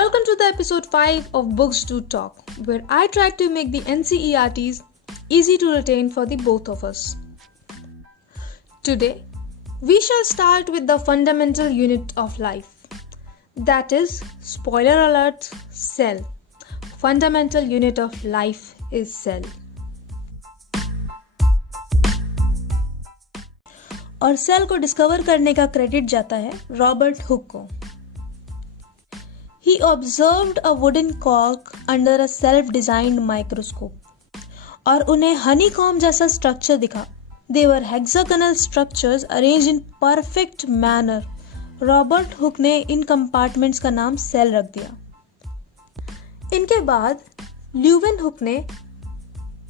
Welcome to the episode 5 of Books to Talk, where I try to make the NCERTs easy to retain for the both of us. Today, we shall start with the fundamental unit of life. That is, spoiler alert, cell. Fundamental unit of life is cell. और cell को discover करने का credit जाता है Robert Hooke को. He observed a wooden cork under a self-designed microscope. और उन्हें honeycomb जैसा स्ट्रक्चर दिखा. They were hexagonal structures arranged in perfect manner. Robert Hooke ने इन कंपार्टमेंट्स का नाम सेल रख दिया. इनके बाद ल्यूवेन हुक ने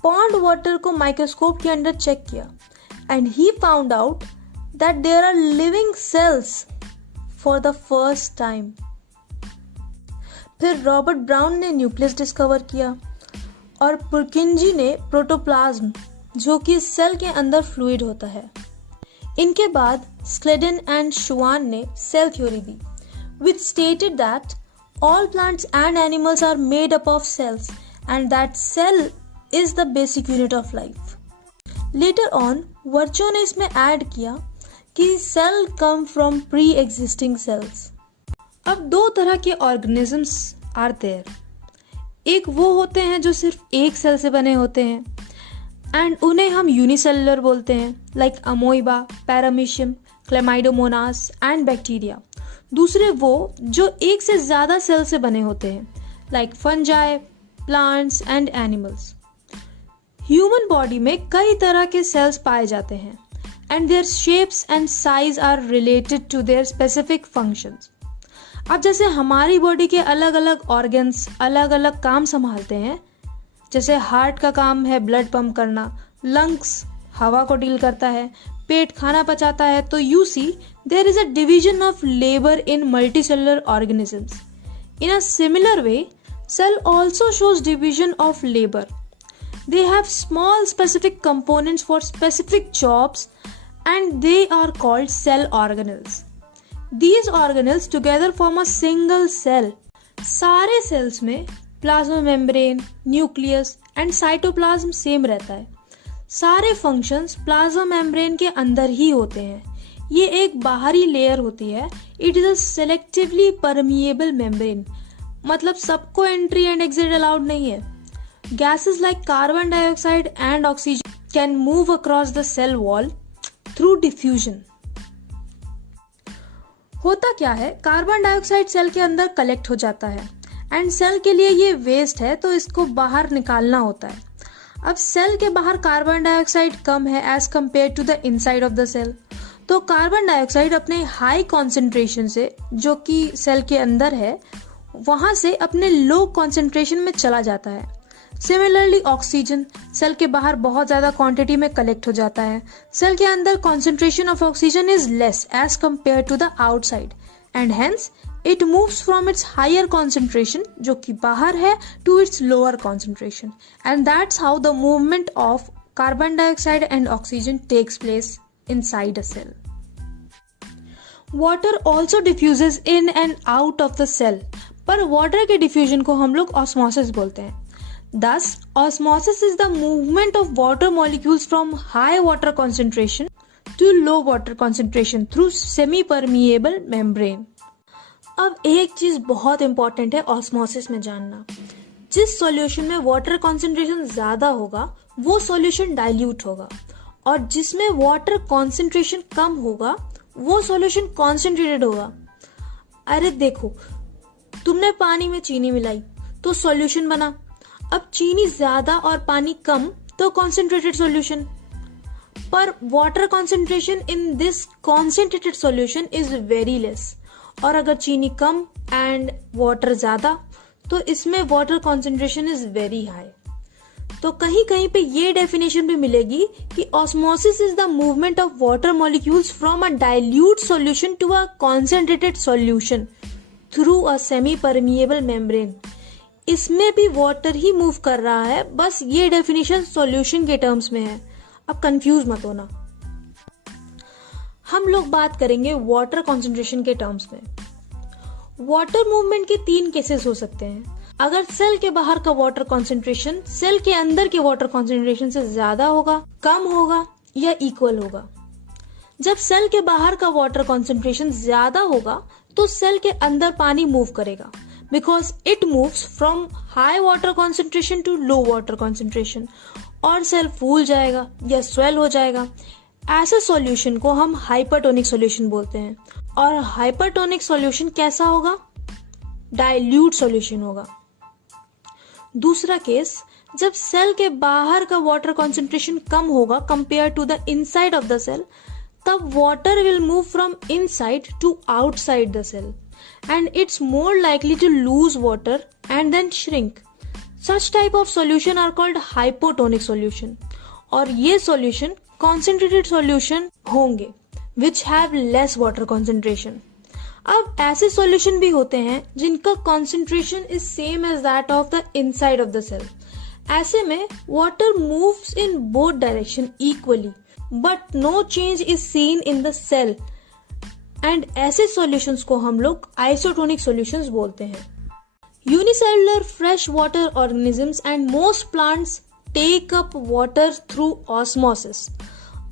पॉन्ड वाटर को माइक्रोस्कोप के अंदर चेक किया and he found out that there are living cells for the first time. फिर रॉबर्ट ब्राउन ने न्यूक्लियस डिस्कवर किया और पुरकिंजी ने प्रोटोप्लाज्म, जो कि सेल के अंदर फ्लूइड होता है. इनके बाद स्लेडन एंड शुआन ने सेल थ्योरी दी, which stated that all plants and animals are made up of cells and that cell is the basic unit of life. Later on, Virchow ने इसमें ऐड किया कि cell come from pre existing cells. अब दो तरह के organisms are there. एक वो होते हैं जो सिर्फ एक सेल से बने होते हैं एंड उन्हें हम यूनिसेलुलर बोलते हैं, like amoeba, paramecium, chlamydomonas and bacteria. दूसरे वो जो एक से ज्यादा सेल से बने होते हैं, like fungi, plants and animals. Human body में कई तरह के सेल्स पाए जाते हैं and their shapes and size are related to their specific functions. अब जैसे हमारी बॉडी के अलग अलग ऑर्गन्स अलग अलग काम संभालते हैं, जैसे हार्ट का काम है ब्लड पंप करना, लंग्स हवा को डील करता है, पेट खाना पचाता है, तो you see there is a division of labor in multicellular organisms. In a similar way, cell also shows division of labor. They have small specific components for specific jobs and they are called cell organelles. These organelles together form a single cell. सारे sales में plasma membrane, nucleus and cytoplasm same रहता है. सारे functions plasma membrane के अंदर ही होते हैं. ये एक बाहरी लेयर होती है. It is a selectively permeable membrane, मतलब सबको एंट्री एंड एग्जिट अलाउड नहीं है. Gases like carbon dioxide and oxygen can move across the cell wall through diffusion. होता क्या है, कार्बन डाइऑक्साइड सेल के अंदर कलेक्ट हो जाता है एंड सेल के लिए ये वेस्ट है, तो इसको बाहर निकालना होता है. अब सेल के बाहर कार्बन डाइऑक्साइड कम है as compare to the inside of the cell, तो कार्बन डाइऑक्साइड अपने हाई कॉन्सेंट्रेशन से, जो कि सेल के अंदर है, वहां से अपने लो कॉन्सेंट्रेशन में चला जाता है. सिमिलरली ऑक्सीजन सेल के बाहर बहुत ज्यादा क्वांटिटी में कलेक्ट हो जाता है. सेल के अंदर concentration of oxygen is less as compare to the outside and hence it moves from its higher concentration, जो कि बाहर है, to its lower concentration and that's how the movement of carbon dioxide and oxygen takes place inside a cell. Water also diffuses in and out of the cell, पर water के diffusion को हम लोग osmosis बोलते हैं. Thus, osmosis is the movement of water molecules from high water concentration to low water concentration through semi-permeable membrane. अब एक चीज बहुत इंपॉर्टेंट है ऑस्मोसिस में जानना. जिस सॉल्यूशन में वाटर कॉन्सेंट्रेशन ज्यादा होगा वो सॉल्यूशन डाइल्यूट होगा, और जिसमें वाटर कॉन्सेंट्रेशन कम होगा वो सॉल्यूशन कॉन्सेंट्रेटेड होगा. अरे देखो, तुमने पानी में चीनी मिलाई तो सॉल्यूशन बना. अब चीनी ज्यादा और पानी कम तो कॉन्सेंट्रेटेड सॉल्यूशन, पर water concentration in this concentrated solution is very less. और अगर चीनी कम एंड वाटर ज्यादा तो इसमें water concentration is very high. तो कहीं कहीं पे ये डेफिनेशन भी मिलेगी कि osmosis is the movement of water molecules from a dilute solution to a concentrated solution through a semi permeable membrane. इसमें भी वाटर ही मूव कर रहा है, बस ये डेफिनेशन सॉल्यूशन के टर्म्स में है. अब कंफ्यूज मत होना. हम लोग बात करेंगे वाटर कॉन्सेंट्रेशन के टर्म्स में. वाटर मूवमेंट के 3 केसेस हो सकते हैं। अगर सेल के बाहर का वाटर कंसंट्रेशन सेल के अंदर के वाटर कंसंट्रेशन से ज्यादा होगा, कम होगा या इक्वल होगा। जब सेल के बाहर का वाटर कंसंट्रेशन ज्यादा होगा तो सेल के अंदर पानी मूव करेगा, because it moves from high water concentration to low water concentration, और सेल फूल जाएगा या स्वेल हो जाएगा। ऐसे सॉल्यूशन को हम हाइपरटोनिक सॉल्यूशन बोलते हैं। और हाइपरटोनिक सॉल्यूशन कैसा होगा? डाइल्यूट सॉल्यूशन होगा। दूसरा केस, जब सेल के बाहर का वाटर कंसंट्रेशन कम होगा compare to the inside of the cell, तब water will move from inside to outside the cell and it's more likely to lose water and then shrink. Such type of solution are called hypotonic solution. और ये solution concentrated solution होंगे which have less water concentration. अब ऐसे solution भी होते हैं जिनका concentration is same as that of the inside of the cell. ऐसे में water moves in both direction equally but no change is seen in the cell. And ऐसे solutions को हम लोग आइसोटोनिक सॉल्यूशंस बोलते हैं। Unicellular fresh water organisms and most plants take up water through osmosis.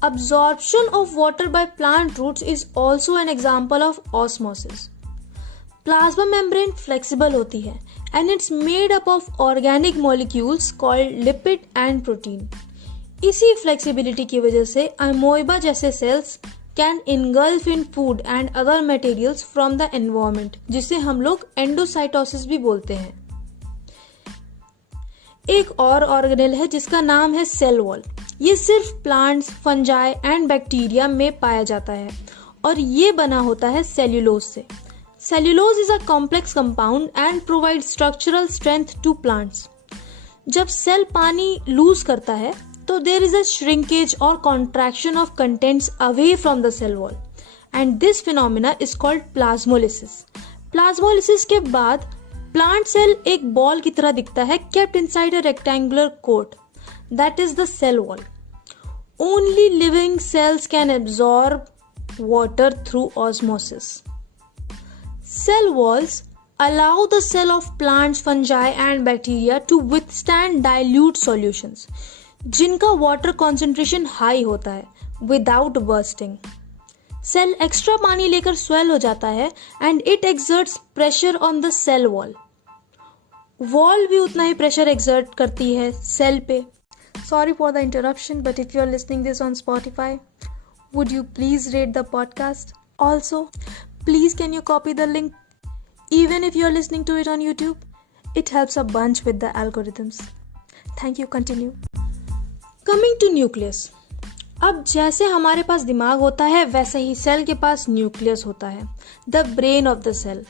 Absorption of water by plant roots is also an example of osmosis. Plasma membrane flexible होती है and it's made up of organic molecules called lipid and protein. इसी flexibility की वजह से अमोइबा जैसे cells can engulf in food and other materials from the environment, जिसे हम लोग एंडोसाइटोसिस भी बोलते हैं। एक और ऑर्गेनेल है जिसका नाम है सेल वॉल। ये सिर्फ प्लांट्स, फंजाई एंड बैक्टीरिया में पाया जाता है और ये बना होता है सेल्यूलोज से। Cellulose is a complex compound and provide structural strength to plants. जब सेल पानी लूज करता है तो there is a shrinkage or contraction of contents away from the cell wall and this phenomena is called plasmolysis. Plasmolysis के बाद plant cell एक ball की तरह दिखता है kept inside a rectangular coat that is the cell wall. Only living cells can absorb water through osmosis. Cell walls allow the cell of plants, fungi and bacteria to withstand dilute solutions जिनका water concentration high होता है without bursting. Cell extra पानी लेकर swell हो जाता है and it exerts pressure on the cell wall. Wall भी उतना ही प्रेशर एक्सर्ट करती है सेल पे। Sorry for the interruption, but if you are listening this on Spotify, would you please rate the podcast? Also please can you copy the link even if you are listening to it on YouTube? It helps a bunch with the algorithms. Thank you. Continue. Coming to nucleus. अब जैसे हमारे पास दिमाग होता है वैसे ही cell के पास nucleus होता है, the brain of the cell.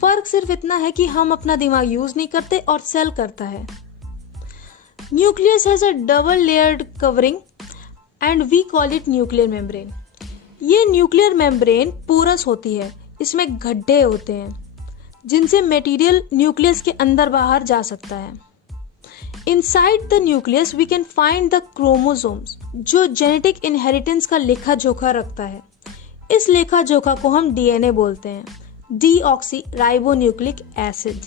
फर्क सिर्फ इतना है कि हम अपना दिमाग यूज नहीं करते और सेल करता है। Nucleus has a double layered covering and we call it nuclear membrane. ये न्यूक्लियर मेम्ब्रेन पोरस होती है, इसमें गड्ढे होते हैं जिनसे मटेरियल न्यूक्लियस के अंदर बाहर जा सकता है। Inside the nucleus we can find the chromosomes, जो जेनेटिक इनहेरिटेंस का लेखा जोखा रखता है। इस लेखा जोखा को हम डीएनए बोलते हैं, deoxy ribonucleic acid.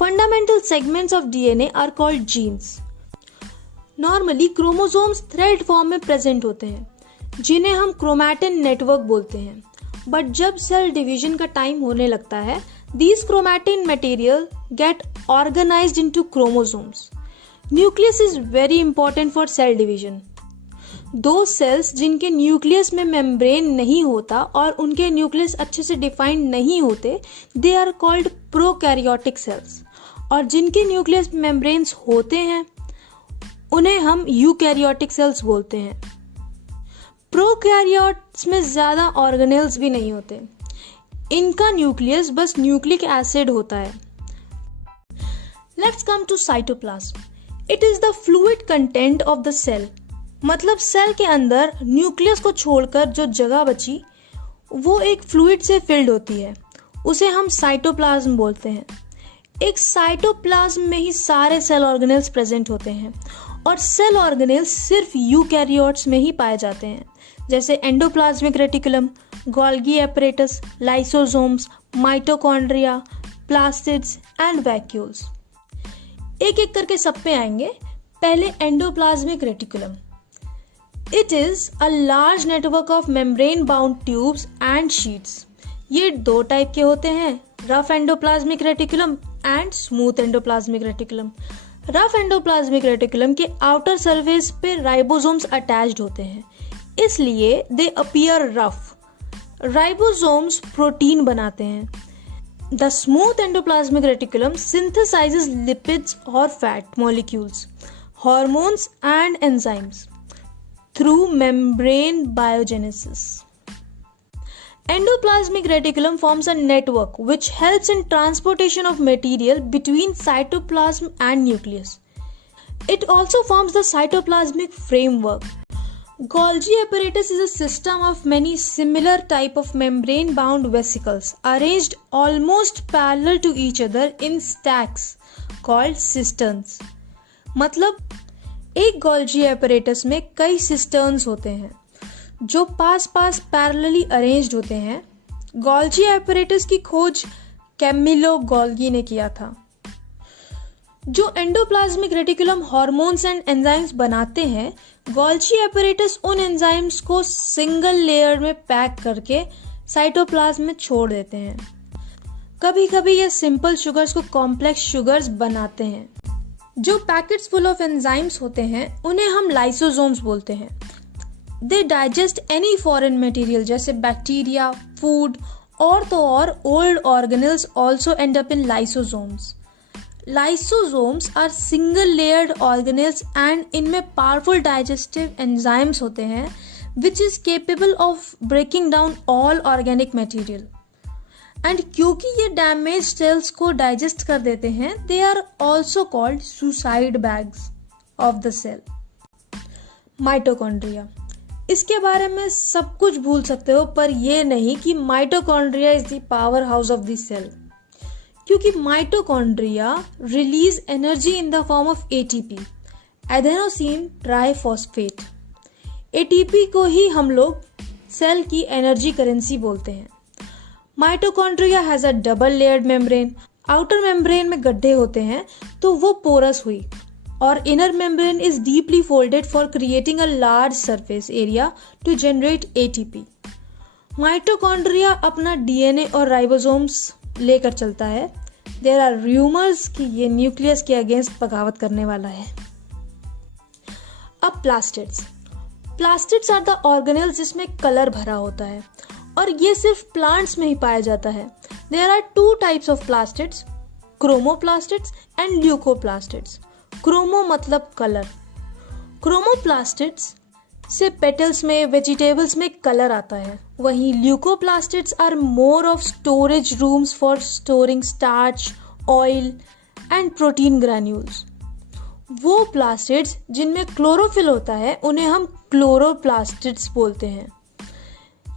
Fundamental segments of DNA are called genes. Normally chromosomes thread form में प्रेजेंट होते हैं जिन्हें हम क्रोमैटिन नेटवर्क बोलते हैं, बट जब सेल डिवीजन का टाइम होने लगता है these chromatin material get organized into chromosomes. Nucleus is very important for cell division. दो सेल्स जिनके न्यूक्लियस में मेम्ब्रेन नहीं होता और उनके न्यूक्लियस अच्छे से डिफाइंड नहीं होते, they are called prokaryotic cells. और जिनके न्यूक्लियस मेम्ब्रेन्स होते हैं उन्हें हम यूकैरियोटिक सेल्स बोलते हैं। प्रोकैरियोट्स में ज्यादा ऑर्गेनेल्स भी नहीं होते, इनका न्यूक्लियस बस न्यूक्लिक एसिड होता है। Let's come to cytoplasm. It is the fluid content of the cell. मतलब सेल के अंदर न्यूक्लियस को छोड़कर जो जगह बची वो एक फ्लूइड से फिल्ड होती है, उसे हम साइटोप्लाज्म बोलते हैं। एक साइटोप्लाज्म में ही सारे सेल ऑर्गेनेल्स प्रेजेंट होते हैं और सेल ऑर्गेनेल्स सिर्फ यूकैरियोट्स में ही पाए जाते हैं, जैसे endoplasmic reticulum, Golgi apparatus, lysosomes, mitochondria, plastids and vacuoles. एक एक करके सब पे आएंगे। पहले endoplasmic reticulum. It is a large network of membrane bound tubes and sheets. ये दो टाइप के होते हैं, rough endoplasmic reticulum and smooth endoplasmic reticulum. Rough endoplasmic reticulum के आउटर सरफेस पे राइबोसोम्स अटैच्ड होते हैं, इसलिए दे अपीयर रफ। राइबोसोम्स प्रोटीन बनाते हैं। The smooth endoplasmic reticulum synthesizes lipids or fat molecules, hormones and enzymes through membrane biogenesis. Endoplasmic reticulum forms a network which helps in transportation of material between cytoplasm and nucleus. It also forms the cytoplasmic framework. Golgi apparatus is a system of many similar type of membrane-bound vesicles arranged almost parallel to each other in stacks called cisterns. मतलब एक Golgi apparatus में कई cisterns होते हैं जो पास पास parallelly arranged होते हैं। Golgi apparatus की खोज कैमिलो गोल्गी ने किया था। जो endoplasmic reticulum hormones and enzymes बनाते हैं, गोल्जी एपरेटस उन एंजाइम्स को सिंगल लेयर में पैक करके साइटोप्लाज्म में छोड़ देते हैं। कभी कभी ये सिंपल शुगर्स को कॉम्प्लेक्स शुगर्स बनाते हैं। जो पैकेट्स फुल ऑफ एंजाइम्स होते हैं उन्हें हम लाइसोसोम्स बोलते हैं। दे डाइजेस्ट एनी फॉरेन मटेरियल जैसे बैक्टीरिया, फूड और तो और old organelles also and up in lysosomes. Lysosomes are single layered organelles and इनमें powerful digestive enzymes होते हैं which is capable of breaking down all organic material. And क्योंकि ये damaged cells को digest कर देते हैं, they are also called suicide bags of the cell. Mitochondria. इसके बारे में सब कुछ भूल सकते हो, पर ये नहीं कि mitochondria is the powerhouse of the cell. क्योंकि mitochondria release energy in the form of ATP, adenosine triphosphate. ATP को ही हम लोग सेल की एनर्जी करेंसी बोलते हैं। Mitochondria has a double layered membrane. Outer membrane में गड्ढे होते हैं तो वो पोरस हुई, और inner membrane is deeply folded for creating a large surface area to generate ATP. Mitochondria अपना डीएनए और राइबोसोम्स लेकर चलता है। देयर आर रूमर्स कि ये न्यूक्लियस के अगेंस्ट बगावत करने वाला है। अब प्लास्टिड्स आर द ऑर्गेनेल्स जिसमें कलर भरा होता है, और ये सिर्फ प्लांट्स में ही पाया जाता है। There are two types of plastids, chromoplastids and leucoplastids. Chromo मतलब कलर। क्रोमोप्लास्टिड्स से पेटल्स में, वेजिटेबल्स में कलर आता है, वहीं leucoplastids are more of storage rooms for storing starch, oil and protein granules. वो प्लास्टिड्स जिनमें क्लोरोफिल होता है उन्हें हम क्लोरोप्लास्टिड्स बोलते हैं।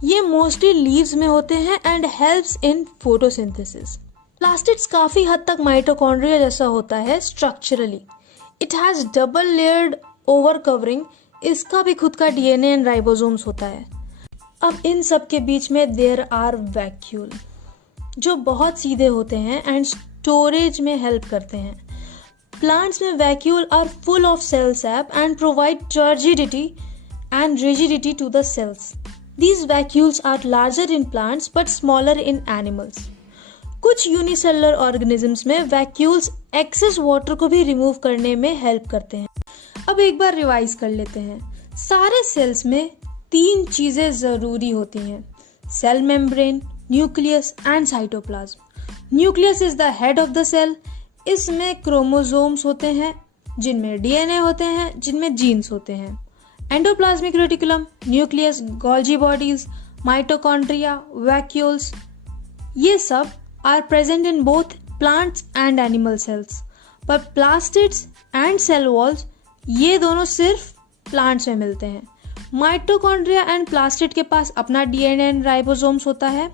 ये मोस्टली लीव्स में होते हैं and helps in photosynthesis. Plastids काफी हद तक माइटोकॉन्ड्रिया जैसा होता है structurally. It has double layered over covering. इसका भी खुद का डीएनए एंड राइबोसोम्स होता है। अब इन सब के बीच में देयर आर वैक्यूल, जो बहुत सीधे होते हैं एंड स्टोरेज में हेल्प करते हैं। प्लांट्स में vacuole are full of cell sap and provide turgidity and rigidity to the cells. These vacuoles are larger in plants but smaller in animals. कुछ यूनिसेलुलर ऑर्गेनिजम्स में वैक्यूल्स एक्सेस वाटर को भी remove करने में help करते हैं। अब एक बार रिवाइज कर लेते हैं। सारे सेल्स में 3 चीजें जरूरी होती हैं, cell membrane, nucleus and cytoplasm. Nucleus is the head of the cell. इसमें क्रोमोसोम्स होते हैं जिनमें डीएनए होते हैं, जिनमें जीन्स होते हैं। Endoplasmic reticulum, nucleus, Golgi bodies, mitochondria, vacuoles, ये सब are present in both plants and animal cells. पर प्लास्टिड्स एंड सेल वॉल्स ये दोनों सिर्फ प्लांट्स में मिलते हैं। माइटोकॉन्ड्रिया एंड प्लास्टिड के पास अपना डीएनए एंड राइबोसोम्स होता है।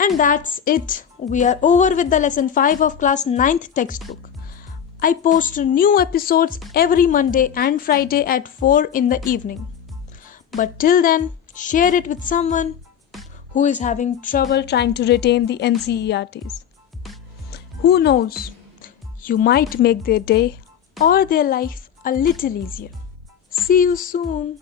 And that's it. We are over with the lesson 5 of class 9th textbook. I post new episodes every Monday and Friday at 4 in the evening. But till then, share it with someone who is having trouble trying to retain the NCERTs. Who knows? You might make their day or their life a little easier. See you soon.